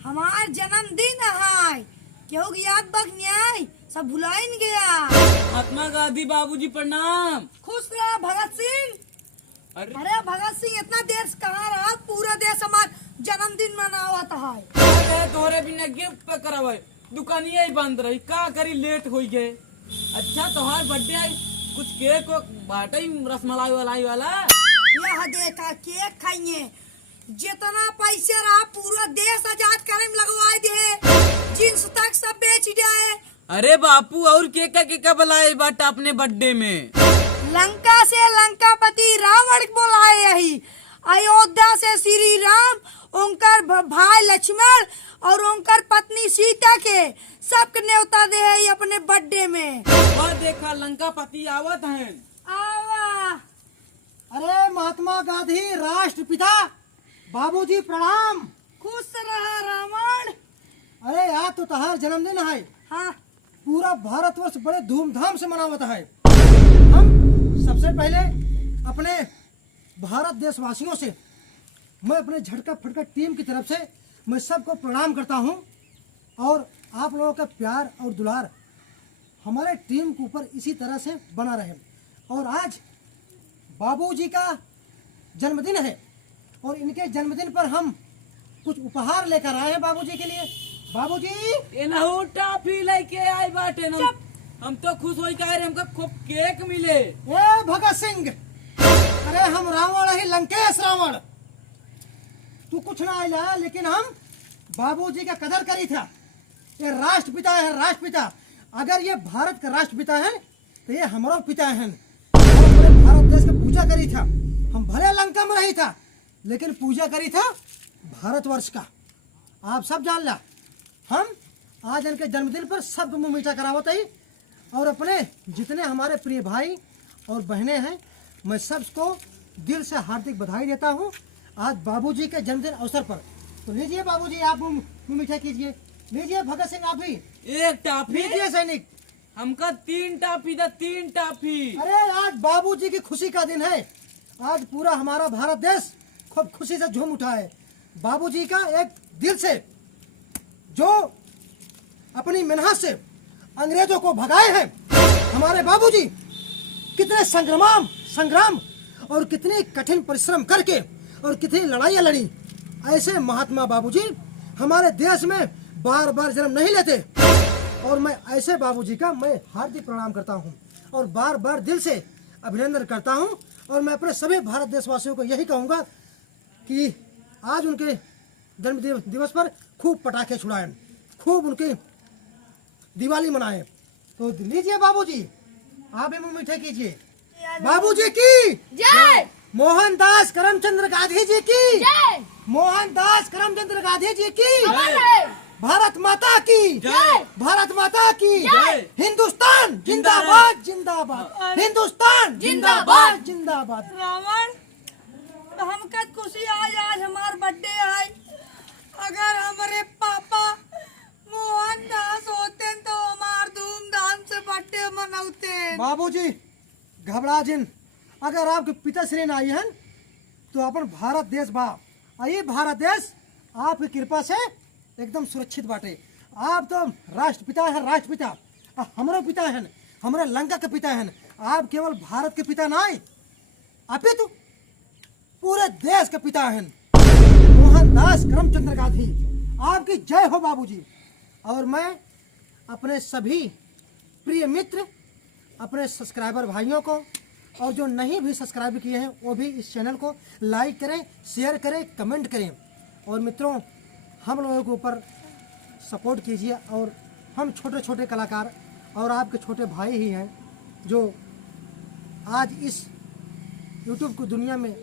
हमार जन्मदिन है, क्यों याद बक न्याय सब भुलाई न गया। महात्मा गांधी बाबूजी प्रणाम। खुश रहा भगत सिंह। अरे भगत सिंह इतना देर से कहाँ रहा, पूरा देश हमार जन्मदिन मनावत है। अरे तोरे बिना गिफ्ट पे करावे दुकानिया ही बंद रही, का करी लेट हो गए। अच्छा तोहार बर्थडे आई, कुछ केक को बाटे रसमलाई वलाई वाला। यह देखा केक खाइए, जितना पैसे रहा पूरा देश आजाद करे में लगवा दे, जींस तक सब बेच जाए। अरे बापू और केका बुलाए बाटा अपने बर्थडे में। लंका से लंकापति रावण बुलाए, यही अयोध्या से श्री राम, उनकर भाई लक्ष्मण और उनकर पत्नी सीता के सबके न्योता दे है अपने बर्थडे में। वह देखा लंकापति आवत हैं। आवा। अरे महात्मा गांधी राष्ट्रपिता बाबूजी प्रणाम। खुश रहा रावण। अरे आज तो तहार जन्मदिन है। हाँ, पूरा भारतवर्ष बड़े धूमधाम से मनावत है। हम सबसे पहले अपने भारत देशवासियों से, मैं अपने झटका फटका टीम की तरफ से मैं सबको प्रणाम करता हूं। और आप लोगों का प्यार और दुलार हमारे टीम के ऊपर इसी तरह से बना रहे। और आज बाबूजी का जन्मदिन है और इनके जन्मदिन पर हम कुछ उपहार लेकर आए हैं बाबूजी के लिए। बाबूजी एनहु टॉफी लेके आए बाटे न। हम तो खुश होई कह रहे हमको खूब केक मिले। ए भगत सिंह, अरे हम रावण है, लंकेश रावण। तू कुछ ना आया, लेकिन हम बाबूजी का कदर करी था। ये राष्ट्रपिता है, राष्ट्रपिता। अगर ये भारत का राष्ट्रपिता है तो ये हमारा पिता है। पूरे भारत देश की पूजा करी था। हम भले लंका में रही था, लेकिन पूजा करी था भारतवर्ष का। आप सब जान ला, हम आज इनके जन्मदिन पर सबको मुंह मीठा करावत है। और अपने जितने हमारे प्रिय भाई और बहनें हैं, मैं सबको दिल से हार्दिक बधाई देता हूँ आज बाबूजी के जन्मदिन अवसर पर। तो लीजिए बाबूजी, आप मुंह मीठा कीजिए। लीजिए भगत सिंह, आप भी एक टॉफी। लीजिए सैनिक। हमका 3 टॉफी दा 3 टॉफी। अरे आज बाबूजी की खुशी का दिन है। आज पूरा हमारा भारत देश खूब खुशी से झूम उठा है। बाबूजी का एक दिल से जो अपनी मेहनत से अंग्रेजों को भगाए हैं हमारे बाबूजी, कितने संग्राम और कितनी कठिन परिश्रम करके और कितनी लड़ाइयाँ लड़ी। ऐसे महात्मा बाबूजी हमारे देश में बार बार जन्म नहीं लेते। और मैं ऐसे बाबूजी का मैं हार्दिक प्रणाम करता हूँ और बार बार दिल से अभिनंदन करता हूँ। और मैं अपने सभी भारत देशवासियों को यही कहूँगा कि आज उनके जन्म दिवस पर खूब पटाखे छुड़ाएं, खूब उनकी दिवाली मनाएं। तो लीजिए बाबूजी, आप भी मुंह मीठे कीजिए। बाबूजी की जय। मोहनदास करमचंद्र गांधी जी की जय। मोहनदास करमचंद्र गांधी जी की जय। भारत माता की जय। भारत माता की जय। हिंदुस्तान जिंदाबाद जिंदाबाद, हिंदुस्तान जिंदाबाद जिंदाबाद। रावण, हमका खुशी आज हमार बर्थडे है। अगर हमारे पापा मोहनदास होते तो हमार धूमधाम से बर्थडे मनाते। बाबूजी घबरा जिन, अगर आपके पिताश्री न आई हैं तो अपन भारत देश बा। ये भारत देश आपकी कृपा से एकदम सुरक्षित बाटे। आप तो राष्ट्रपिता हैं, राष्ट्रपिता। हमारे पिता हैं, हमारे लंका के पिता हैं। आप केवल भारत के पिता ना है, आप तो पूरे देश के पिता हैं। मोहनदास करमचंद्र गांधी, आपकी जय हो बाबूजी। और मैं अपने सभी प्रिय मित्र, अपने सब्सक्राइबर भाइयों को और जो नहीं भी सब्सक्राइब किए हैं वो भी इस चैनल को लाइक करें, शेयर करें, कमेंट करें। और मित्रों, हम लोगों के ऊपर सपोर्ट कीजिए। और हम छोटे छोटे कलाकार और आपके छोटे भाई ही हैं जो आज इस यूट्यूब की दुनिया में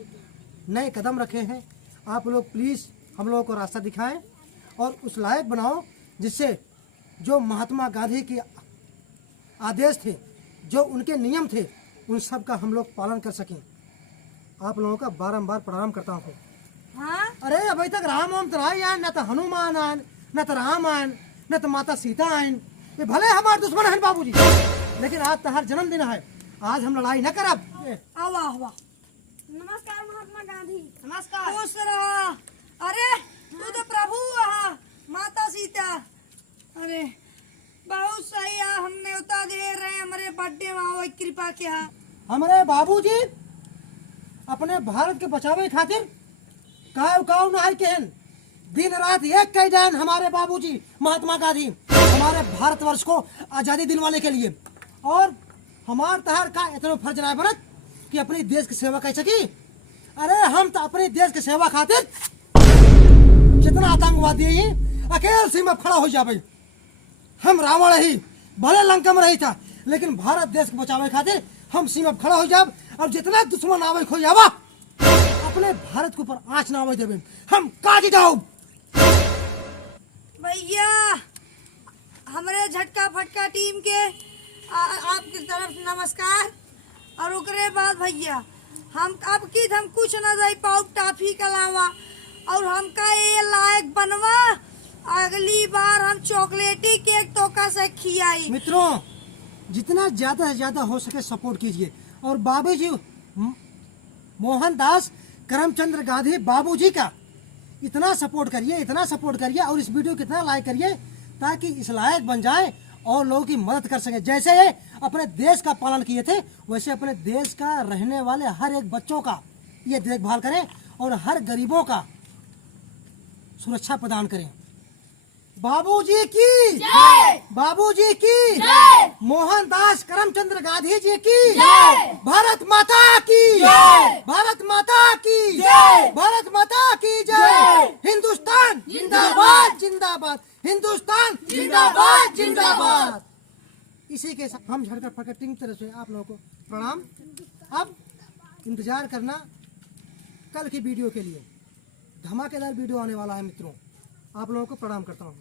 नए कदम रखे हैं। आप लोग प्लीज़ हम लोगों को रास्ता दिखाएं और उस लायक बनाओ जिससे जो महात्मा गांधी के आदेश थे, जो उनके नियम थे, उन सब का हम लोग पालन कर सकें। आप लोगों का बारंबार प्रणाम करता हूँ। हाँ? अरे अभी तक राम ओम तो आई आन, न तो हनुमान आन, न तो राम आन, न तो माता सीता आन। ये भले हमारे दुश्मन हैं बाबूजी, लेकिन आज तुम्हारा जन्मदिन है। आज हम लड़ाई न करब। आवा आवा। नमस्कार महात्मा गांधी। नमस्कार। खुश रहा। अरे तू तो प्रभु के यहाँ। हमारे बाबूजी अपने भारत के बचावे खातिर काव काव नहाय के हन, दिन रात एक कई जान हमारे बाबूजी महात्मा गांधी हमारे भारतवर्ष को आजादी दिलवाने के लिए। और हमार तहार का इतना फर्ज ना बनत कि अपनी देश की सेवा कर सकी। अरे हम तो अपने देश की सेवा खातिर जितना आतंकवादी ही अकेले सीमा खड़ा हो जावे। हम रावण ही भले लंका में रही था, लेकिन भारत देश को बचावे खातिर हम सीमा खड़ा हो जाब। और जितना दुश्मन आवे खो जावा, अपने भारत के ऊपर आँच ना आवे देवे, हम काटी जाओ। भैया हमारे झटका फटका टीम के आपकी तरफ नमस्कार। और ओकरे बाद भैया हम अब की हम कुछ न दे पाऊ टाफी के अलावा, और हमका ये लायक बनवा अगली बार हम चॉकलेटी केक तोका से खियाई। मित्रों, जितना ज्यादा से ज्यादा हो सके सपोर्ट कीजिए। और बाबूजी मोहनदास करमचंद गांधी बाबूजी का इतना सपोर्ट करिए, इतना सपोर्ट करिए, और इस वीडियो को इतना लाइक करिए ताकि इस लायक बन जाए और लोगों की मदद कर सके। जैसे ये अपने देश का पालन किए थे, वैसे अपने देश का रहने वाले हर एक बच्चों का ये देखभाल करें और हर गरीबों का सुरक्षा प्रदान करें। बाबूजी की जय, बाबूजी की जय, मोहनदास करमचंद गांधी जी की जय, भारत माता की जय, भारत माता की जय, भारत माता की जय। हिंदुस्तान जिंदाबाद जिंदाबाद, हिंदुस्तान जिंदाबाद जिंदाबाद। इसी के साथ हम झटका फटका टीम की तरफ से आप लोगों को प्रणाम। अब इंतजार करना कल की वीडियो के लिए, धमाकेदार वीडियो आने वाला है मित्रों। आप लोगों को प्रणाम करता हूँ।